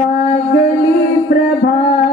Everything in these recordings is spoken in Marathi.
जागली प्रभा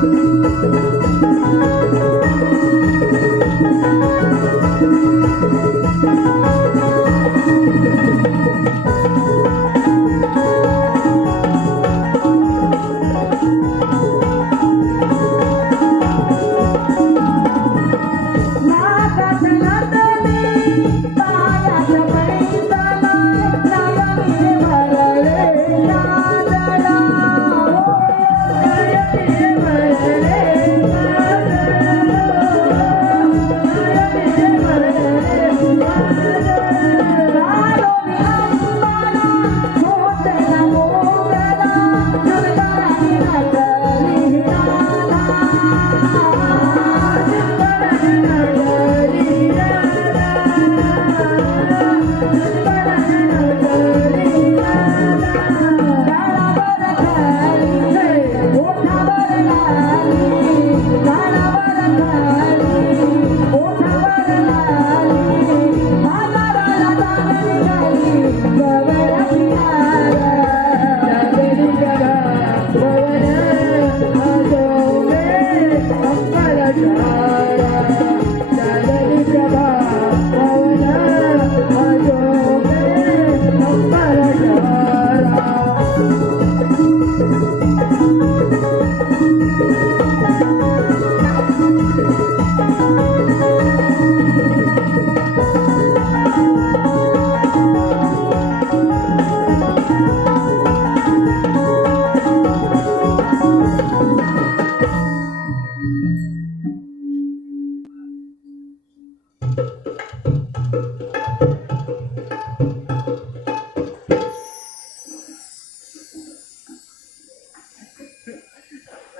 Thank you.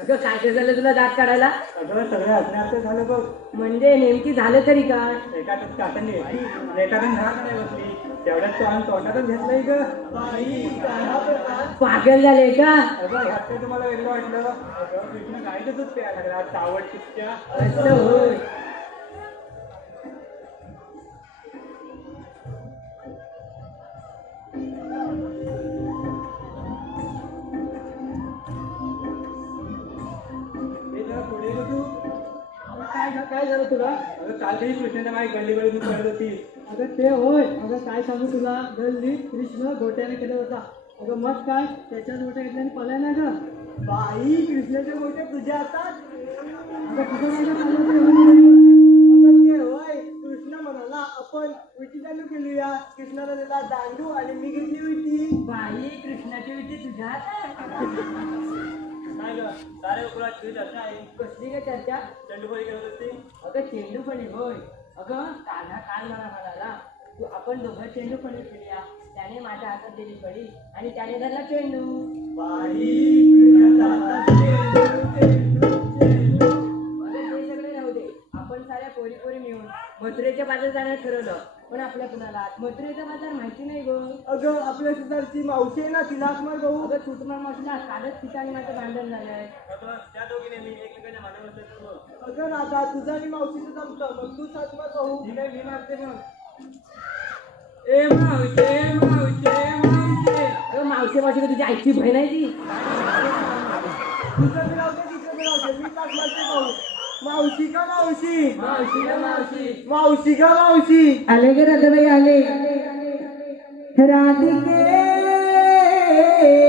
अगं काय काय झालं तुला दात काढायला? सगळं सगळं असण्याचं झालं बघ. म्हणजे नेमकी झालं तरी काय? एकातच काटणी एकातच घराकडे बसली तेवढ्यात तो आणि तोंडातच घेतलंय ग. बाई पागल झाले का? अगं ह्यात काय तुम्हाला वेगळं वाटलं. गाईचं दूध प्यायला लागला? असं होय. काय झालं तुला? अगं काल तरी कृष्णाच्या मागे गल्ली गल्ली तू करत होती. अगं ते होय. अगं काय सांगू तुला? गल्ली कृष्ण गोट्याने केला होता. अगं मग काय? त्याच्याच गोट्या घेतल्याने पलाय ना ग बाई कृष्णाच्या गोट्या तुझ्या हातात? अगं तुझं माझ्या ते होय. कृष्ण म्हणाला आपण विटी चालू केलीया. कृष्णाला दिला दांडू आणि मी घेतली विटी. बाई कृष्णाची विटी तुझ्या हातात. काय ग. सारे उकळात तुझी चर्चा आहे कसली चर्चा? करत होती अगं चेंडू फळी होय. अगं कान्हा काल मला म्हणाला. तू आपण दोघं चेंडू फळी खेळूया. त्याने माझ्या हातात दिली फळी आणि त्याने धरला चेंडू. बाई आपण साऱ्या पोरी पोरी मिळून मथुरेच्या बाजार जाण्याचं ठरवलं. पण आपल्या कुणाला? मथुरेचा बाजार माहिती नाही गो. अगं आपल्या शेजारची मावशी आहे ना तिला मार गहू अगं सुटमार मावशीला कालच ठिकाणी माझं भांडण झालंय. अगं त्या दोघीने मी होतो. अगं राधा तुझं आणि मावशीचं जमतं मग तू सात मार गहू आहे मी मारते मग? ए मावशे मावशे मावशे. अगं मावशे मावशी तुझी आईची बहीण आहे ती. तुझं मी लावते तिचं मी लावते मी ताक मारते गहू मावशी का मावशी? मावशी का मावशी? मावशी का मावशी? आले गे राधाबाई आले. राधिके.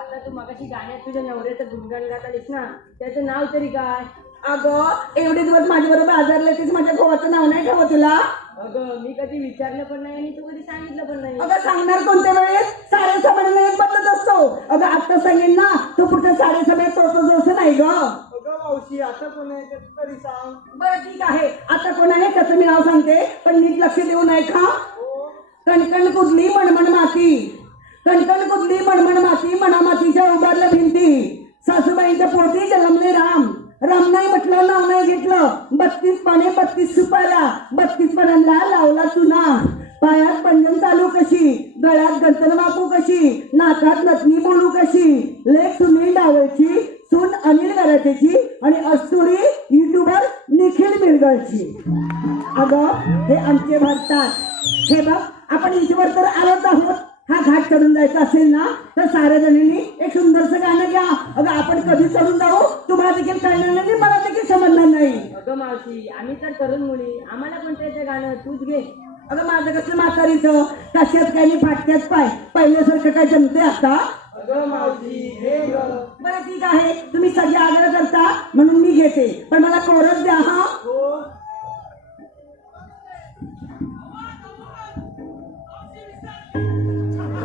आता तू मगाशी गाण्यात तुझ्या नवऱ्याचं गुणगान गात आलीस ना त्याचं नाव तरी काय? अगं एवढे दिवस माझ्या बरोबर आजारले तीच माझ्या भावाचं नाव नाही ठेवत तुला? अगं मी कधी विचारलं पण नाही आणि तू कधी सांगितलं पण नाही. अगं सांगणार कोणत्या वेळेस? साडेसहा एक बदलत असतो. अगं आता सांगेन ना तो पुढच्या साडेसहा तो तो जसं नाही ग. अगं मावशी आता कोण आहे ते तरी सांग. बरं ठीक आहे. आता कोण आहे त्याचं मी नाव सांगते पण नीट लक्ष देऊ नये का कणकण कुदली मणमण माती. चढून जायचा असेल ना तर साऱ्या जणींनी एक सुंदरसं गाणं घ्या. अगं आपण कधी चढून जाऊ? तुम्हाला देखील कळणार नाही मला देखील समजणार नाही. अगं मावशी आम्ही तर तरुण मुली. आम्हाला पण त्याचं गाणं? तूच घे. अगं माझं कसलं म्हातारीचं? कशात काय मी फाटक्यात पाय? पहिल्यासारखं काय जमते आता? अगं मावशी हे ग बरं ठीक आहे. तुम्ही सगळे आग्रह करता म्हणून मी घेते. पण मला कोरच द्या हा. हो.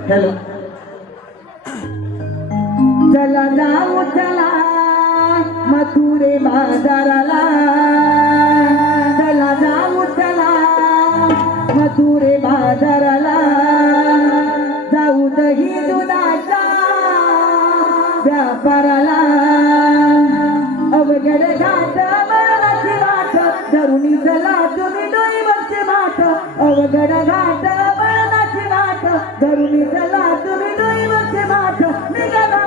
हॅलो. चला जाऊ चला. मथुरे बाजाराला. चला जाऊ चला. मथुरे बाजाराला. जाऊ दही दुधाचा व्यापाराला. अवघड घाट मरणाची वाट धरुणी चला तुम्ही डोईवरचे वाट अवघड घाट Dari mi salatu mi noi ma che mato, mi gana,